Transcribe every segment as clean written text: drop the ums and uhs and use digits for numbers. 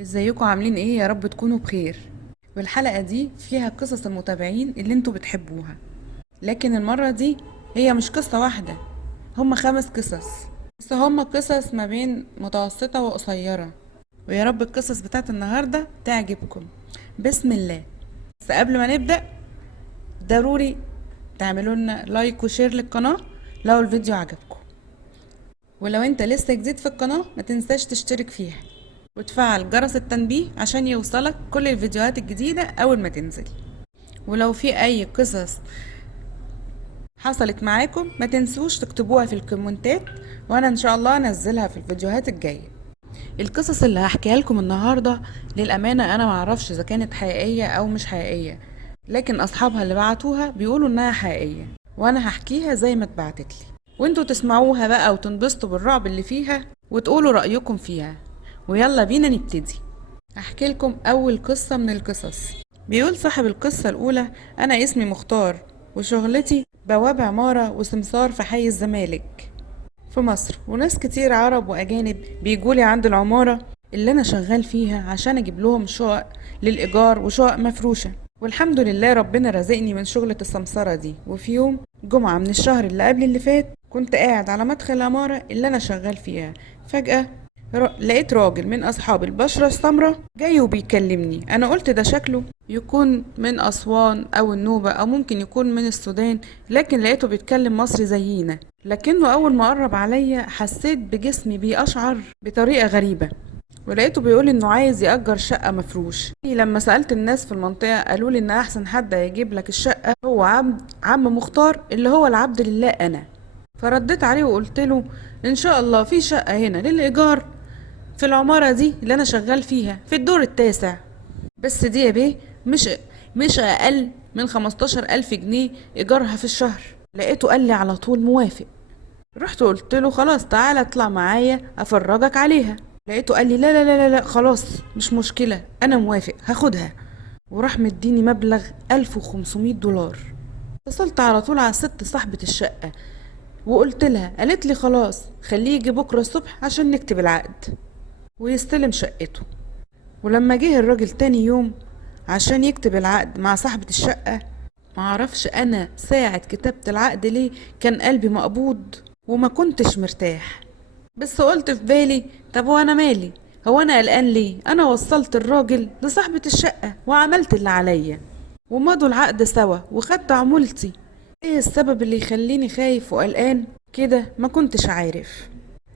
ازيكم عاملين ايه؟ يا رب تكونوا بخير. والحلقة دي فيها قصص المتابعين اللي انتوا بتحبوها، لكن المرة دي هي مش قصة واحدة، هما 5 قصص. بس هما قصص ما بين متوسطة وقصيرة، ويا رب القصص بتاعت النهاردة تعجبكم. بسم الله. بس قبل ما نبدأ ضروري تعملوا لنا لايك وشير للقناة لو الفيديو عجبكم، ولو انت لسه جديد في القناة ما تنساش تشترك فيها وتفعل جرس التنبيه عشان يوصلك كل الفيديوهات الجديدة أول ما تنزل. ولو في أي قصص حصلت معاكم ما تنسوش تكتبوها في الكومنتات، وأنا إن شاء الله أنزلها في الفيديوهات الجاية. القصص اللي هحكيها لكم النهاردة للأمانة أنا معرفش إذا كانت حقيقية أو مش حقيقية، لكن أصحابها اللي بعتوها بيقولوا إنها حقيقية، وأنا هحكيها زي ما اتبعتتلي، وانتوا تسمعوها بقى وتنبسطوا بالرعب اللي فيها وتقولوا رأيكم فيها. ويلا بينا نبتدي. احكي لكم اول قصة من القصص. بيقول صاحب القصة الاولى: انا اسمي مختار وشغلتي بواب عمارة وسمسار في حي الزمالك في مصر، وناس كتير عرب واجانب بيجولي عند العمارة اللي انا شغال فيها عشان اجيب لهم شقق للايجار وشقق مفروشة. والحمد لله ربنا رزقني من شغلة السمسرة دي. وفي يوم جمعة من الشهر اللي قبل اللي فات كنت قاعد على مدخل العمارة اللي انا شغال فيها، فجأة لقيت راجل من اصحاب البشرة السمراء جاي وبيكلمني. انا قلت ده شكله يكون من اسوان او النوبة او ممكن يكون من السودان، لكن لقيته بيتكلم مصري زينا، لكنه اول ما قرب عليا حسيت بجسمي بيقشعر بطريقة غريبة، ولقيته بيقول انه عايز يأجر شقة مفروش. لما سألت الناس في المنطقة قالوا لي ان احسن حد هيجيب لك الشقة هو عم مختار اللي هو العبد لله انا. فرديت عليه وقلت له ان شاء الله في شقة هنا للإيجار في العمارة دي اللي انا شغال فيها في الدور التاسع، بس دي يا بيه مش اقل من 15,000 جنيه ايجارها في الشهر. لقيته قال لي على طول موافق. رحت قلت له خلاص تعالى اطلع معايا افرجك عليها. لقيته قال لي لا لا لا لا لا، خلاص مش مشكلة انا موافق هاخدها، وراح مديني مبلغ 1500 دولار. اتصلت على طول على الست صاحبة الشقة وقلت لها، قالت لي خلاص خليه يجي بكرة الصبح عشان نكتب العقد ويستلم شقته. ولما جه الراجل تاني يوم عشان يكتب العقد مع صاحبة الشقة، معرفش انا ساعة كتابة العقد ليه كان قلبي مقبوض وما كنتش مرتاح. بس قلت في بالي طب وانا مالي، هو انا قلقان ليه؟ انا وصلت الراجل لصاحبة الشقة وعملت اللي عليا ومضوا العقد سوا وخدت عمولتي. ايه السبب اللي يخليني خايف وقلقان كده؟ ما كنتش عارف.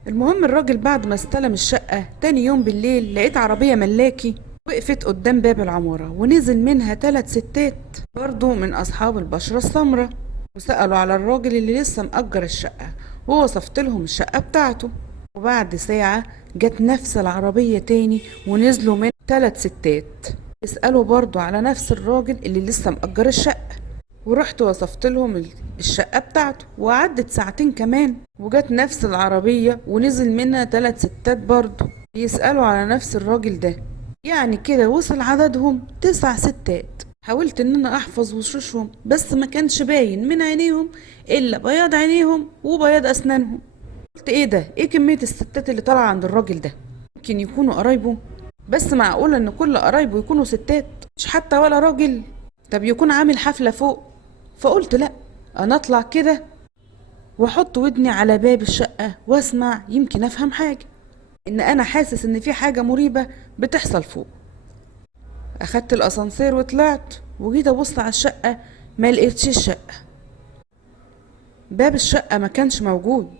المهم الراجل بعد ما استلم الشقة تاني يوم بالليل لقيت عربية ملاكي وقفت قدام باب العمارة، ونزل منها 3 ستات برضو من أصحاب البشرة السمراء، وسألوا على الراجل اللي لسه مأجر الشقة، ووصفت لهم الشقة بتاعته. وبعد ساعة جت نفس العربية تاني ونزلوا من 3 ستات يسألوا برضو على نفس الراجل اللي لسه مأجر الشقة، ورحت وصفت لهم الشقة بتاعته. وعدت ساعتين كمان وجت نفس العربية ونزل منها 3 ستات برضو يسألوا على نفس الراجل ده. يعني كده وصل عددهم 9 ستات. حاولت ان انا احفظ وشوشهم بس ما كانش باين من عينيهم الا بياض عينيهم وبياض اسنانهم. قلت ايه ده؟ ايه كمية الستات اللي طالعة عند الراجل ده؟ يمكن يكونوا قرايبه، بس معقولة ان كل قرايبه يكونوا ستات مش حتى ولا راجل؟ طب يكون عامل حفلة فوق؟ فقلت لا، انا اطلع كده واحط ودني على باب الشقة واسمع يمكن افهم حاجة، ان انا حاسس ان في حاجة مريبة بتحصل فوق. اخدت الاسانسير وطلعت وجيت ابص على الشقة ما لقيتش الشقة، باب الشقة ما كانش موجود.